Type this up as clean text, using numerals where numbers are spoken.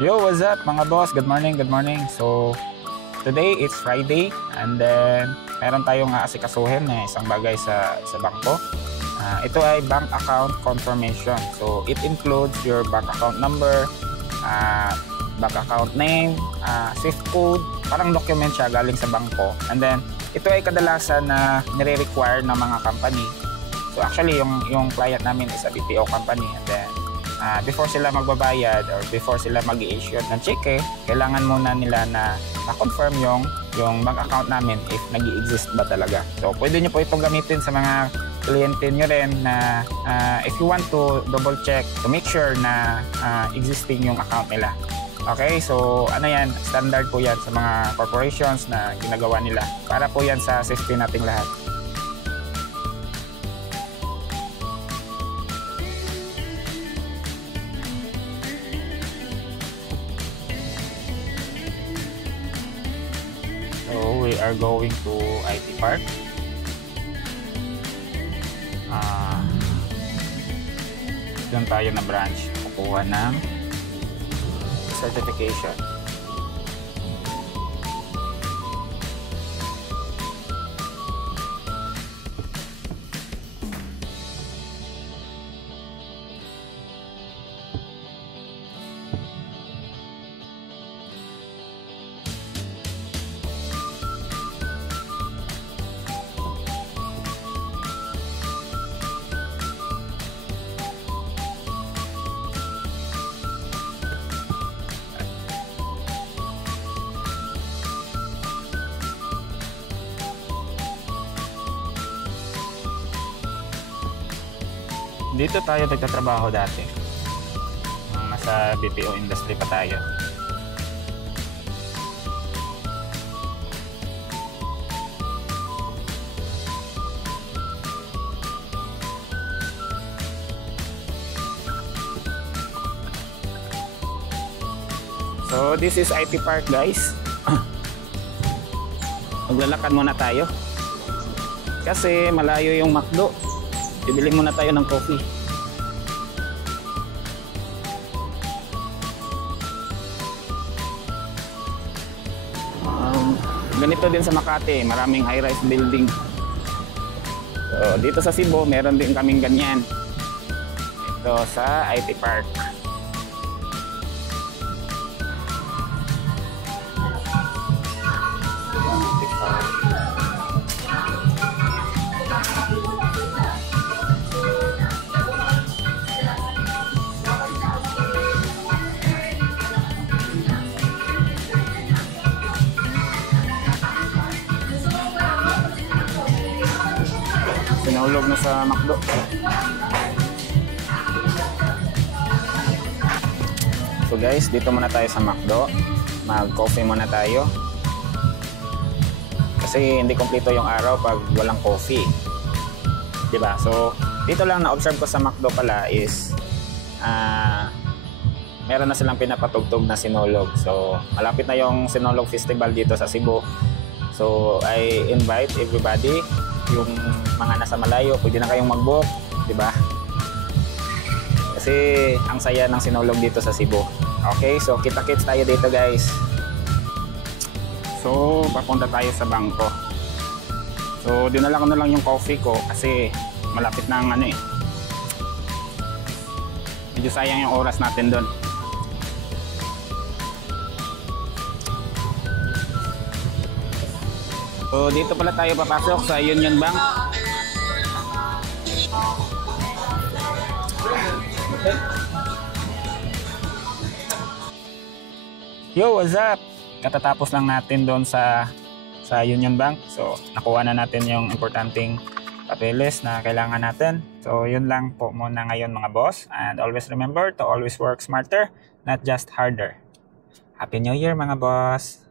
Yo, what's up mga boss? Good morning, good morning. So, today it's Friday and then meron tayong aasikasuhin na isang bagay sa bangko. Ito ay bank account confirmation. So, it includes your bank account number, bank account name, SWIFT code, parang document siya galing sa bangko. And then, ito ay kadalasan na nire-require ng mga company. So, actually, yung client namin is a BPO company. And then, before sila magbabayad or before sila mag-i-issue ng cheque, kailangan muna nila na ma-confirm yung bank account namin if nag-i-exist ba talaga. So, pwede nyo po itong gamitin sa mga kliyente nyo rin na if you want to double check to make sure na existing yung account nila. Okay, so ano yan, standard po yan sa mga corporations na ginagawa nila. Para po yan sa safety nating lahat. So we are going to IT Park. Doon tayo na branch kukuha ng certification. Dito tayo nagtatrabaho dati. Nasa BPO industry pa tayo. So this is IT Park, guys. Maglalakad muna tayo. Kasi malayo yung McDo. Bibili muna tayo ng coffee. Ganito din sa Makati, maraming high-rise building. So, dito sa Cebu, meron din kaming ganyan. Ito sa IT Park. Sinahulog na sa McDo. So guys, dito muna tayo sa McDo. Mag-coffee muna tayo. Kasi hindi kompleto yung araw pag walang coffee. Diba? So, dito lang na-observe ko sa McDo pala is meron na silang pinapatugtog na Sinulog. So, malapit na yung Sinulog Festival dito sa Cebu. So, I invite everybody, yung mga nasa malayo, pwede na kayong mag-book, di ba? Kasi ang saya ng Sinulog dito sa Cebu. Okay, so kita-kits tayo dito, guys. So, papunta tayo sa bangko. So, dinala ko na lang yung coffee ko kasi malapit na ang ano eh. Medyo sayang yung oras natin doon. So, dito pala tayo papasok sa Union Bank. Yo, what's up? Katatapos lang natin doon sa Union Bank. So, nakuha na natin yung importanteng papeles na kailangan natin. So, yun lang po muna ngayon mga boss. And always remember to always work smarter, not just harder. Happy New Year mga boss!